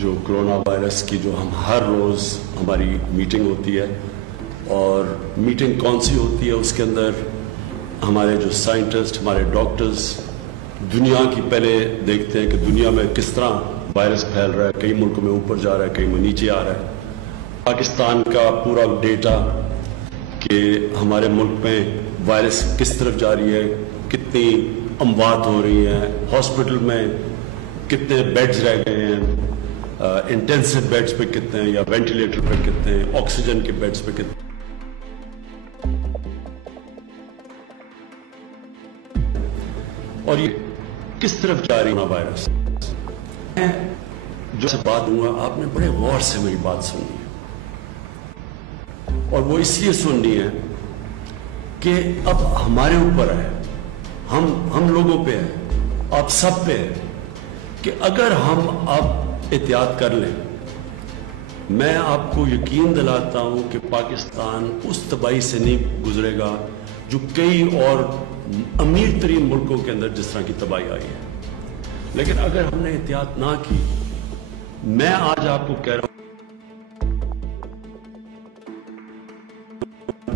जो corona virus की जो हम हर रोज़ हमारी मीटिंग होती है, और मीटिंग कौन सी होती है उसके अंदर हमारे जो साइंटिस्ट, हमारे डॉक्टर्स दुनिया की पहले देखते हैं कि दुनिया में किस तरह वायरस फैल रहा है। कई मुल्कों में ऊपर जा रहा है, कई में नीचे आ रहा है। पाकिस्तान का पूरा डेटा कि हमारे मुल्क में वायरस किस तरफ जा रही है, कितनी अमवात हो रही हैं, हॉस्पिटल में कितने बेड्स रह गए हैं, इंटेंसिव बेड्स पे कितने हैं या वेंटिलेटर पे कितने हैं, ऑक्सीजन के बेड्स पे कितने, और ये किस तरफ जा रही है वायरस। जो से बात हुआ, आपने बड़े गौर से मेरी बात सुननी है, और वो इसलिए सुननी है कि अब हमारे ऊपर है, हम लोगों पे है, आप सब पे है कि अगर हम अब एहतियात कर लें। मैं आपको यकीन दिलाता हूं कि पाकिस्तान उस तबाही से नहीं गुजरेगा जो कई और अमीर तरीन मुल्कों के अंदर जिस तरह की तबाही आई है। लेकिन अगर हमने एहतियात ना की, मैं आज आपको कह रहा हूं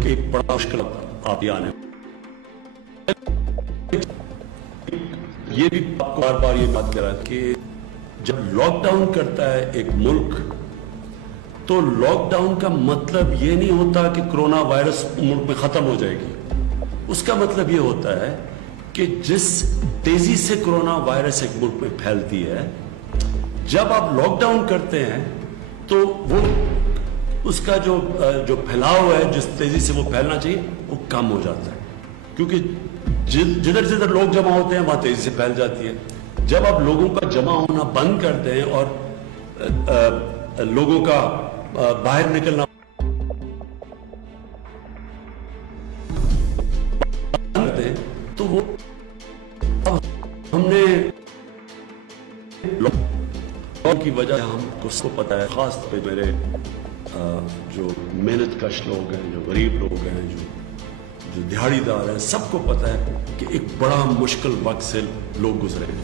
कि बड़ा मुश्किल आप आने, ये भी आपको बार बार ये बात कह रहा है कि जब लॉकडाउन करता है एक मुल्क, तो लॉकडाउन का मतलब ये नहीं होता कि कोरोना वायरस मुल्क में खत्म हो जाएगी। उसका मतलब ये होता है कि जिस तेजी से कोरोना वायरस एक मुल्क में फैलती है, जब आप लॉकडाउन करते हैं तो वो उसका जो फैलाव है, जिस तेजी से वो फैलना चाहिए, वो कम हो जाता है, क्योंकि जिधर जिधर लोग जमा होते हैं वहां तेजी से फैल जाती है। जब आप लोगों का जमा होना बंद करते हैं और लोगों का बाहर निकलना बंद करते हैं, तो वो हमने लॉकडाउन की वजह हमको पता है, खास तौर पे मेरे जो मेहनतकश लोग हैं, जो गरीब लोग हैं, जो दिहाड़ीदार हैं, सबको पता है कि एक बड़ा मुश्किल वक्त से लोग गुजरे हैं।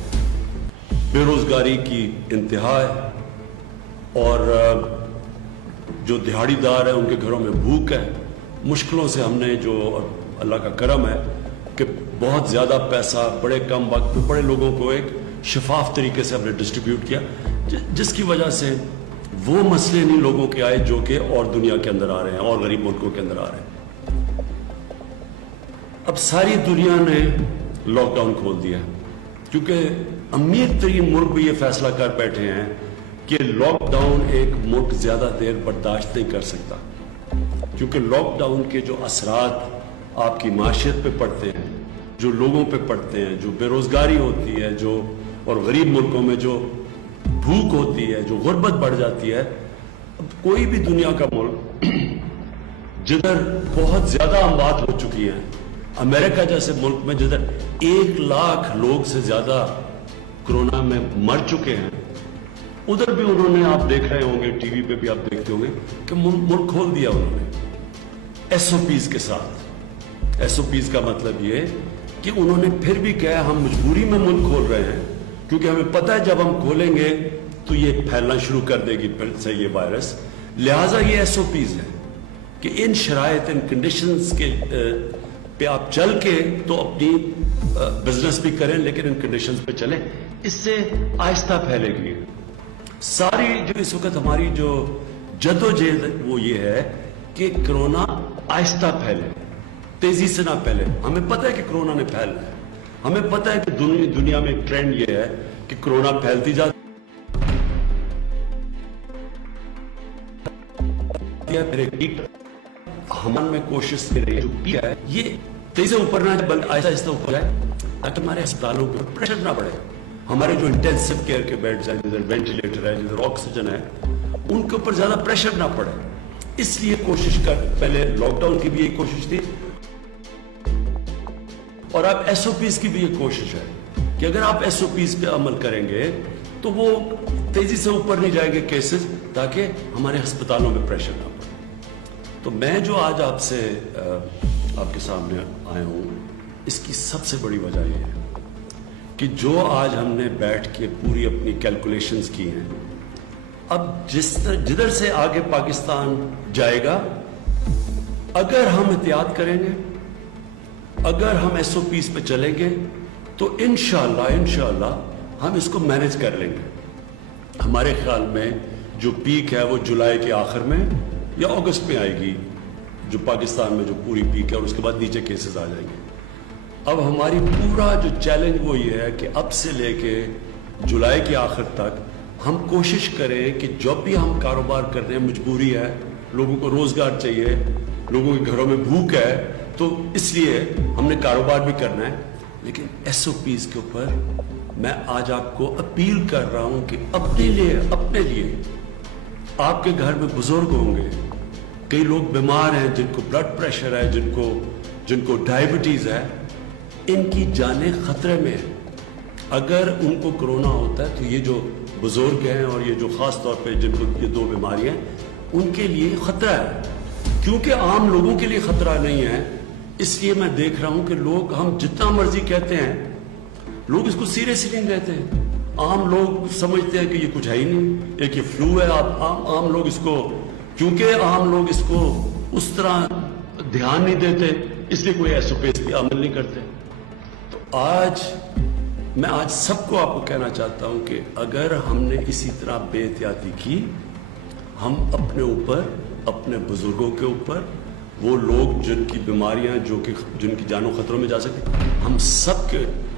बेरोजगारी की इंतहा है, और जो दिहाड़ीदार है उनके घरों में भूख है। मुश्किलों से हमने, जो अल्लाह का करम है कि बहुत ज़्यादा पैसा बड़े कम वक्त में बड़े लोगों को एक शफाफ तरीके से हमने डिस्ट्रीब्यूट किया, जिसकी वजह से वो मसले नहीं लोगों के आए जो कि और दुनिया के अंदर आ रहे हैं और गरीब मुल्कों के अंदर आ रहे हैं। अब सारी दुनिया ने लॉकडाउन खोल दिया, क्योंकि अमीर तरीन मुल्क भी ये फैसला कर बैठे हैं कि लॉकडाउन एक मुल्क ज्यादा देर बर्दाश्त नहीं कर सकता, क्योंकि लॉकडाउन के जो असरात आपकी माशियत पे पड़ते हैं, जो लोगों पे पड़ते हैं, जो बेरोजगारी होती है, जो और गरीब मुल्कों में जो भूख होती है, जो गुर्बत बढ़ जाती है। अब कोई भी दुनिया का मुल्क जिधर बहुत ज्यादा अमवात हो चुकी है, अमेरिका जैसे मुल्क में जिधर 1 लाख लोग से ज्यादा कोरोना में मर चुके हैं, उधर भी उन्होंने, आप देख रहे होंगे टीवी पे भी आप देखते होंगे कि मुल्क खोल दिया उन्होंने एसओपीज के साथ। एसओपीज का मतलब ये कि उन्होंने फिर भी कहा हम मजबूरी में मुल्क खोल रहे हैं, क्योंकि हमें पता है जब हम खोलेंगे तो ये फैलना शुरू कर देगी फिर से ये वायरस। लिहाजा ये एसओपीज है कि इन शराइत, इन कंडीशंस के पे आप चल के तो अपनी बिजनेस भी करें, लेकिन इन कंडीशंस पे चलें, इससे आहिस्ता फैलेगी। सारी जो इस वक्त हमारी जो जद्दोजहद वो ये है कि कोरोना आहिस्ता फैले, तेजी से ना फैले। हमें पता है कि कोरोना ने फैलना है, हमें पता है कि दुनिया में ट्रेंड ये है कि कोरोना फैलती जाती है। हमारे में कोशिश है ये तेजी से ऊपर ना जाए, आहिस्ता आहिस्ता ऊपर जाए, ताकि हमारे अस्पतालों पर प्रेशर ना पड़े। हमारे जो इंटेंसिव केयर के बेड्स हैं, जिधर वेंटिलेटर है, जिधर ऑक्सीजन है, उनके ऊपर ज्यादा प्रेशर ना पड़े। इसलिए कोशिश कर, पहले लॉकडाउन की भी एक कोशिश थी, और अब एसओपीज की भी एक कोशिश है कि अगर आप एसओपीज पे अमल करेंगे तो वो तेजी से ऊपर नहीं जाएंगे केसेस, ताकि हमारे अस्पतालों में प्रेशर ना पड़े। तो मैं जो आज आपसे आपके सामने आया हूं, इसकी सबसे बड़ी वजह यह है कि जो आज हमने बैठ के पूरी अपनी कैलकुलेशंस की हैं اب جدھر سے آگے پاکستان جائے گا، اگر ہم احتیاط کریں گے، اگر ہم ایس او پیز پہ چلیں گے تو انشاءاللہ ہم اس کو مینج کر لیں گے. ہمارے خیال میں جو پیک ہے وہ جولائی کے آخر میں یا اگست میں آئے گی، جو پاکستان میں جو پوری پیک ہے، اور اس کے بعد نیچے کیسز آ جائیں گے. اب ہماری پورا جو چیلنج وہ یہ ہے کہ اب سے لے کے جولائی کے آخر تک ہم کوشش کریں کہ جب بھی ہم کاروبار کر رہے ہیں، مجبوری ہے، لوگوں کو روزگار چاہیے، لوگوں کے گھروں میں بھوک ہے، تو اس لیے ہم نے کاروبار بھی کرنا ہے. لیکن ایس او پیز کے اوپر میں آج آپ کو اپیل کر رہا ہوں کہ اپنے لیے آپ کے گھر میں بزرگ ہوں گے، کئی لوگ بیمار ہیں، جن کو بلڈ پریشر ہے، جن کو ڈائبٹیز ہے، ان کی جانیں خطرے میں ہیں. اگر ان کو کرونا ہوتا ہے تو یہ جو بزرگ ہیں اور یہ جو خاص طور پہ جن کو یہ دو بیماریاں ہیں، ان کے لیے خطرہ ہے. کیونکہ عام لوگوں کے لیے خطرہ نہیں ہے، اس لیے میں دیکھ رہا ہوں کہ لوگ، ہم جتنا مرضی کہتے ہیں، لوگ اس کو سیریسلی نہیں لیتے ہیں. عام لوگ سمجھتے ہیں کہ یہ کچھ ہے ہی نہیں، ایک یہ فلو ہے. عام لوگ اس کو، کیونکہ عام لوگ اس کو اس طرح دھیان نہیں دیتے، اس لیے کوئی ایس او پیز پہ عمل نہیں کرتے. تو میں آج سب کو آپ کو کہنا چاہتا ہوں کہ اگر ہم نے اسی طرح بے احتیاطی کی، ہم اپنے اوپر، اپنے بزرگوں کے اوپر، وہ لوگ جن کی بیماریاں، جن کی جانوں خطروں میں جا سکتے،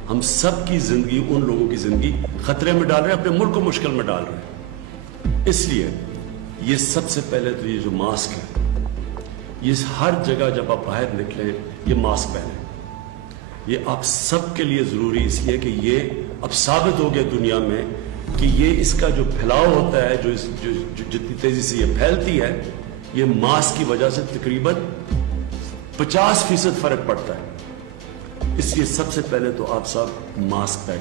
ہم سب کی زندگی، ان لوگوں کی زندگی خطرے میں ڈال رہے ہیں، اپنے ملک کو مشکل میں ڈال رہے ہیں. اس لیے یہ سب سے پہلے تو یہ جو ماسک ہے، یہ ہر جگہ جب آپ باہر نکلیں یہ ماسک پہنیں. یہ آپ سب کے لیے ضروری اس لیے کہ یہ اب ثابت ہو گیا دنیا میں کہ یہ اس کا جو پھیلاؤ ہوتا ہے، جو جتنی تیزی سے یہ پھیلتی ہے، یہ ماسک کی وجہ سے تقریباً 50% فرق پڑتا ہے. اس لیے سب سے پہلے تو آپ سب ماسک پہن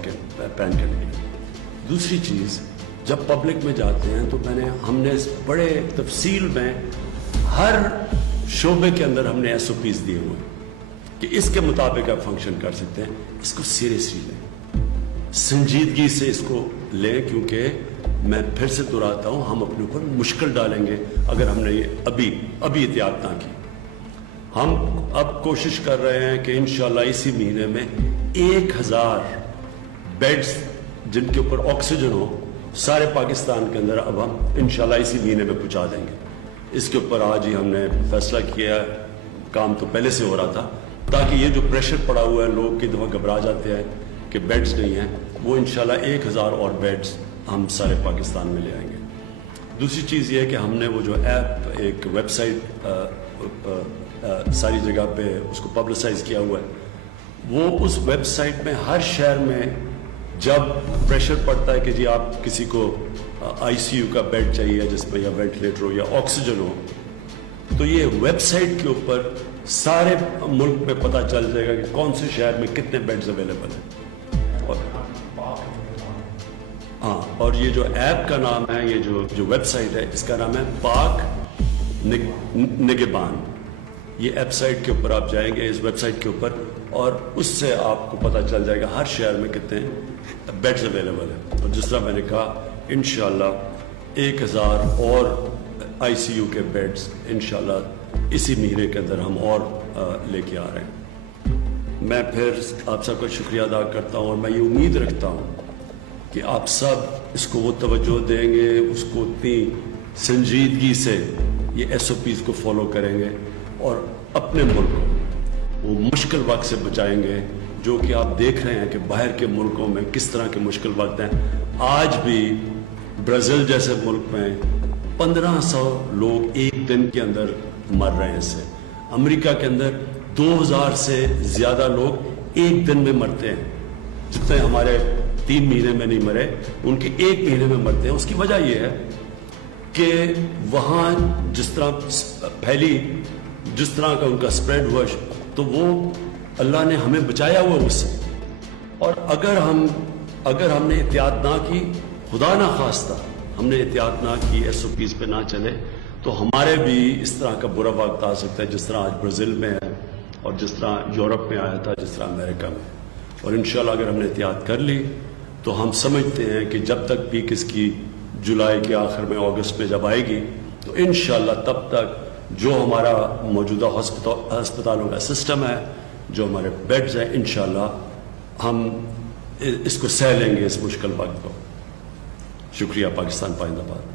کے نکلیں. دوسری چیز، جب پبلک میں جاتے ہیں تو ہم نے بڑے تفصیل میں ہر شعبے کے اندر ہم نے ایس او پیز دیے ہوئے کہ اس کے مطابق آپ فنکشن کر سکتے ہیں. اس کو سیریسلی لیں، سنجیدگی سے اس کو لیں، کیونکہ میں پھر سے دہراتا ہوں، ہم اپنے اوپر مشکل ڈالیں گے اگر ہم نے یہ ابھی احتیاط نہ کی. ہم اب کوشش کر رہے ہیں کہ انشاءاللہ اسی مہینے میں 1000 بیڈز جن کے اوپر آکسیجن ہو سارے پاکستان کے اندر اب ہم انشاءاللہ اسی مہینے میں پہنچا دیں گے. اس کے اوپر آج ہی ہم نے فیصلہ کیا ہے، کام تو پہلے سے ہو رہا تھا، تاکہ یہ جو پریشر پڑا ہوا ہے، لوگ کی دفعہ گھبرا جاتے ہیں کہ بیڈز نہیں ہیں، وہ انشاءاللہ 1000 اور بیڈز ہم سارے پاکستان میں لے آئیں گے. دوسری چیز یہ ہے کہ ہم نے وہ جو ایپ، ایک ویب سائٹ ساری جگہ پہ اس کو پبلسائز کیا ہوا ہے. وہ اس ویب سائٹ میں ہر شہر میں جب پریشر پڑتا ہے کہ جی آپ کسی کو آئی سی یو کا بیڈ چاہیے جس پہ یا وینٹیلیٹر ہو یا آکسیجن ہو، تو یہ ویب سائٹ کے اوپر سارے ملک میں پتہ چل جائے گا کہ کون سے شہر میں کتنے بیڈز اویلیبل ہیں. اور یہ جو ایپ کا نام ہے، یہ جو ویب سائٹ ہے، اس کا نام ہے پاک نگہبان. یہ ایپ سائٹ کے اوپر آپ جائیں گے، اس ویب سائٹ کے اوپر، اور اس سے آپ کو پتہ چل جائے گا ہر شہر میں کتنے بیڈز اویلیبل ہیں. اور جس طرح میں نے کہا، انشاءاللہ 1000 اور آئی سی یو کے بیڈز انشاءاللہ اسی مہینے کے اندر ہم اور لے کے آ رہے ہیں. میں پھر آپ سب کا شکریہ ادا کرتا ہوں، اور میں یہ امید رکھتا ہوں کہ آپ سب اس کو وہ توجہ دیں گے، اس کو اتنی سنجیدگی سے یہ ایس او پیز کو فالو کریں گے، اور اپنے ملک کو وہ مشکل وقت سے بچائیں گے، جو کہ آپ دیکھ رہے ہیں کہ باہر کے ملکوں میں کس طرح کے مشکل وقت ہیں. آج بھی برازیل جیسے ملک میں 1500 لوگ ایک دن کے اندر مر رہے ہیں اس سے. امریکہ کے اندر 2000 سے زیادہ لوگ ایک دن میں مرتے ہیں، جتنے ہمارے 3 مہینے میں نہیں مرے، ان کے 1 مہینے میں مرتے ہیں. اس کی وجہ یہ ہے کہ وہاں جس طرح پھیلی، جس طرح کا ان کا سپریڈ ہوا، تو وہ اللہ نے ہمیں بچایا ہوا اس سے. اور اگر ہم نے احتیاط نہ کی، خدا نہ خواستہ ہم نے احتیاط نہ کی، ایس او پیز پہ نہ چلے، تو ہمارے بھی اس طرح کا برا وقت آ سکتا ہے جس طرح آج برازیل میں ہے، اور جس طرح یورپ میں آیا تھا، جس طرح امریکہ میں. اور انشاءاللہ اگر ہم نے احتیاط کر لی تو ہم سمجھتے ہیں کہ جب تک پیک اس کی जुलाई के आखिर में, अगस्त में जब आएगी, तो इंशाल्लाह तब तक जो हमारा मौजूदा हस्पतालों का सिस्टम है, जो हमारे बेड्स हैं, इंशाल्लाह हम इसको सह लेंगे इस मुश्किल वक्त को। शुक्रिया। पाकिस्तान पाइंदाबाद।